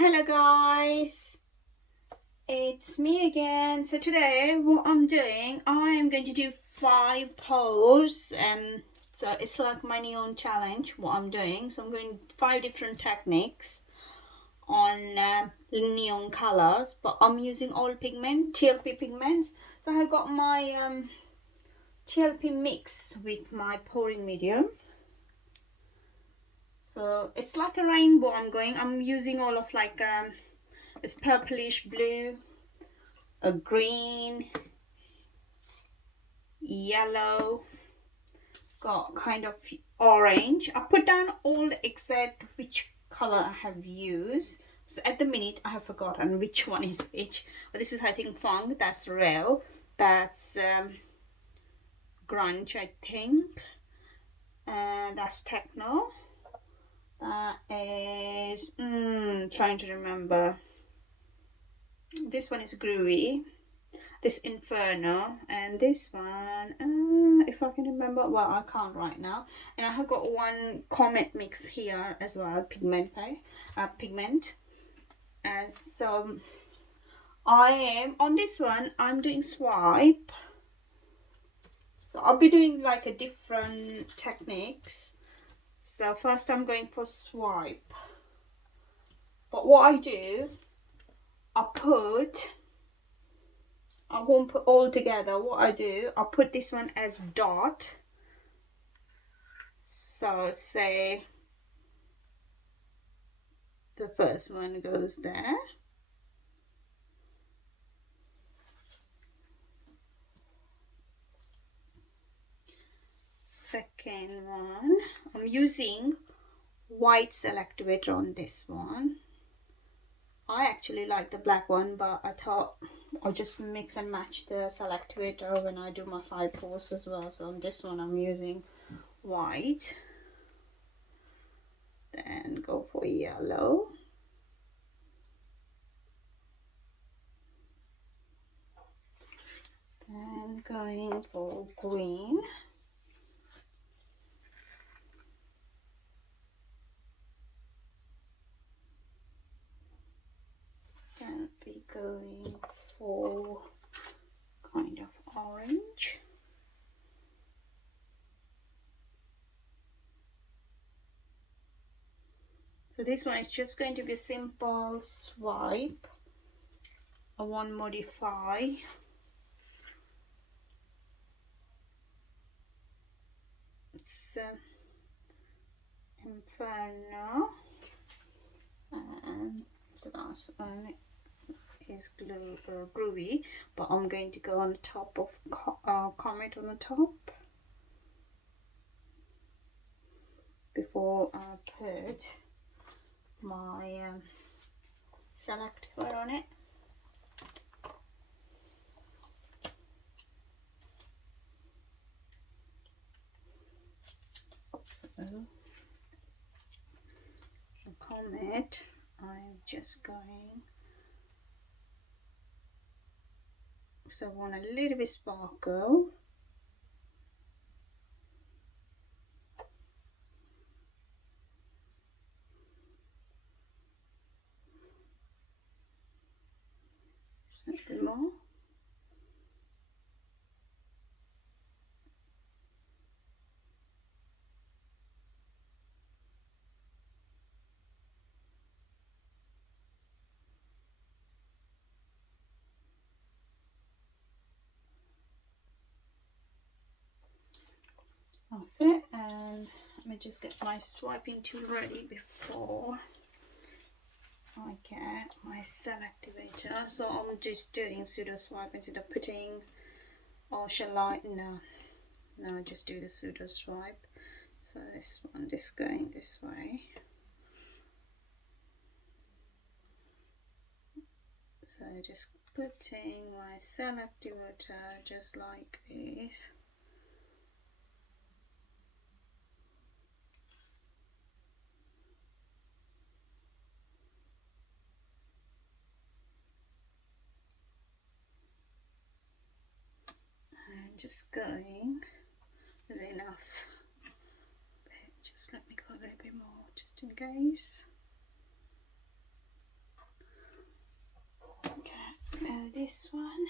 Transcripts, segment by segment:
Hello guys, it's me again. So today what I'm doing, I am going to do 5 pose, so it's like my neon challenge what I'm doing. So I'm going 5 different techniques on neon colors, but I'm using all pigment, TLP pigments. So I got my TLP mix with my pouring medium. So it's like a rainbow. I'm using all of like it's purplish blue, a green, yellow, got kind of orange. I put down all except which color I have used. So at the minute I have forgotten which one is which. But this is, I think, Funk, that's Rave, that's Grunge, I think, and that's Techno. That is trying to remember. This one is Groovy, this Inferno, and this one, if I can remember, well, I can't right now. And I have got one Comet mix here as well, pigment. And so I am on this one, I'm doing swipe. So I'll be doing like a different techniques. So first I'm going for swipe, but what I do, I won't put all together. What I do, I'll put this one as dot. So say the first one goes there. Second one, I'm using white selectivator on this one. I actually like the black one, but I thought I'll just mix and match the selectivator when I do my 5 pose as well. So on this one I'm using white. Then go for yellow. Then going for green. Then be going for kind of orange. So this one is just going to be a simple swipe. I won't modify. It's Inferno, and the last one is Groovy, but I'm going to go on the top of Comet on the top before I put my selector on it. So the Comet, I'm just going, so I want a little bit sparkle. A bit more. That's it, and let me just get my swiping tool ready before I get my selectivator. So I'm just doing pseudo swipe instead of putting, or shall I? No, just do the pseudo swipe. So this one is going this way. So just putting my selectivator just like this. And just going is enough. Just let me go a little bit more just in case. this one,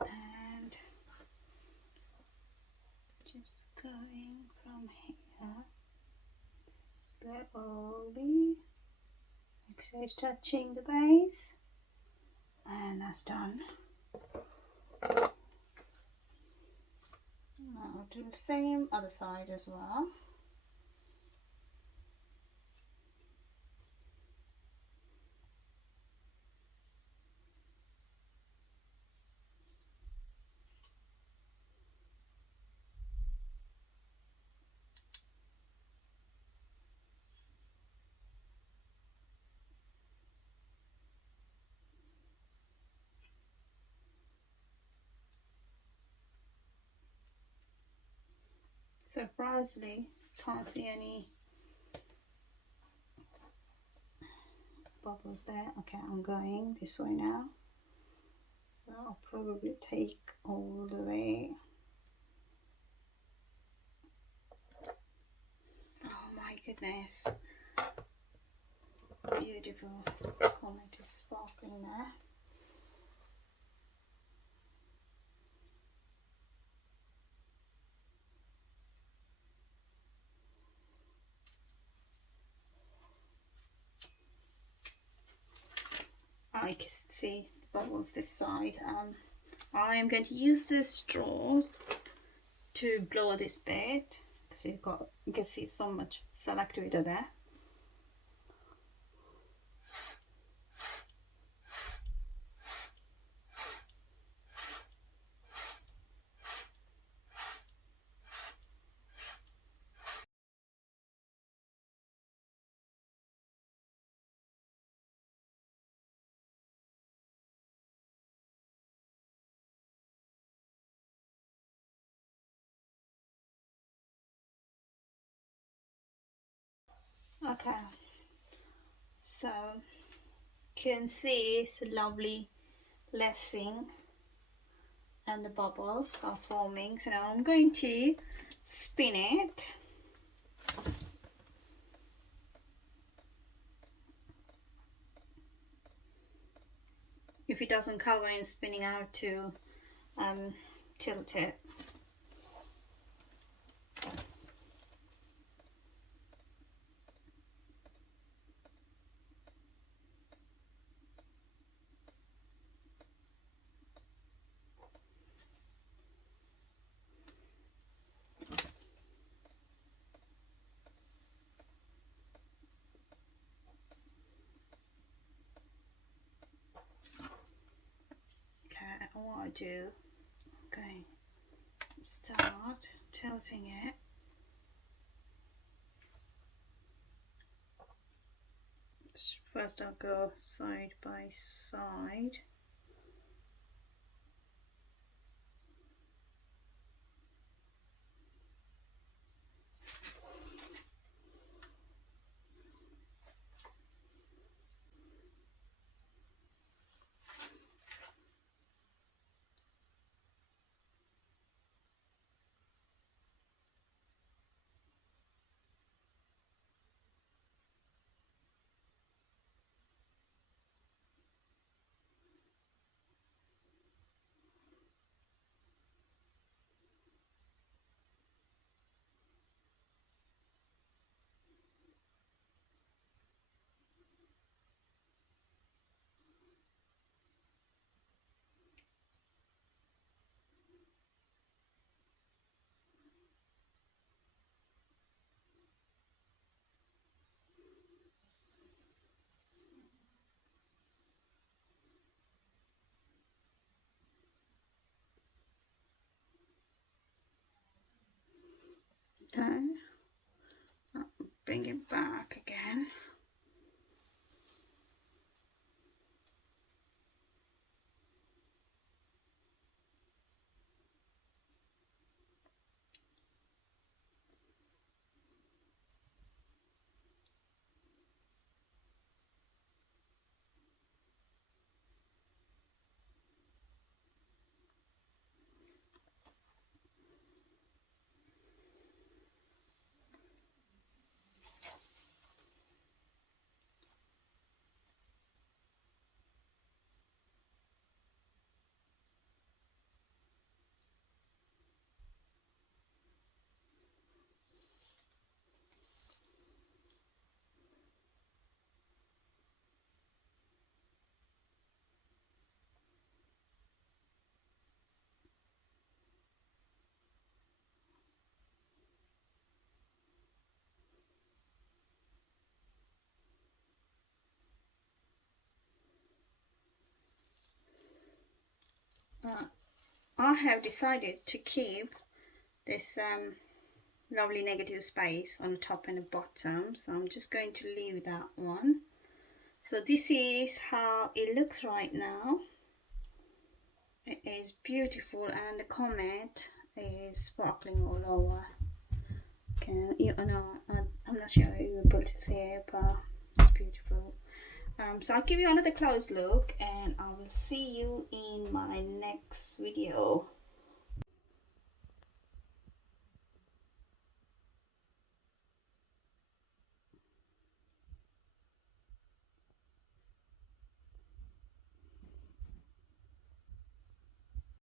and just going from here slowly, like so it's touching the base, and that's done. I'll do the same other side as well. Surprisingly, can't see any bubbles there. Okay, I'm going this way now, so I'll probably take all the way. Oh my goodness, beautiful comet is sparkling there. I can see the bubbles this side. I am going to use the straw to blow this bit, because you can see so much selector there. Okay, so you can see it's a lovely lessing and the bubbles are forming. So now I'm going to spin it. If it doesn't cover in spinning out to tilt it. Okay, what I do, okay, start tilting it. First I'll go side by side. Okay, I'll bring it back again. I have decided to keep this lovely negative space on the top and the bottom, so I'm just going to leave that one. So this is how it looks right now. It is beautiful, and the Comet is sparkling all over. I'm not sure you're able to see it, but it's beautiful. So I'll give you another close look, and I will see you in my next video.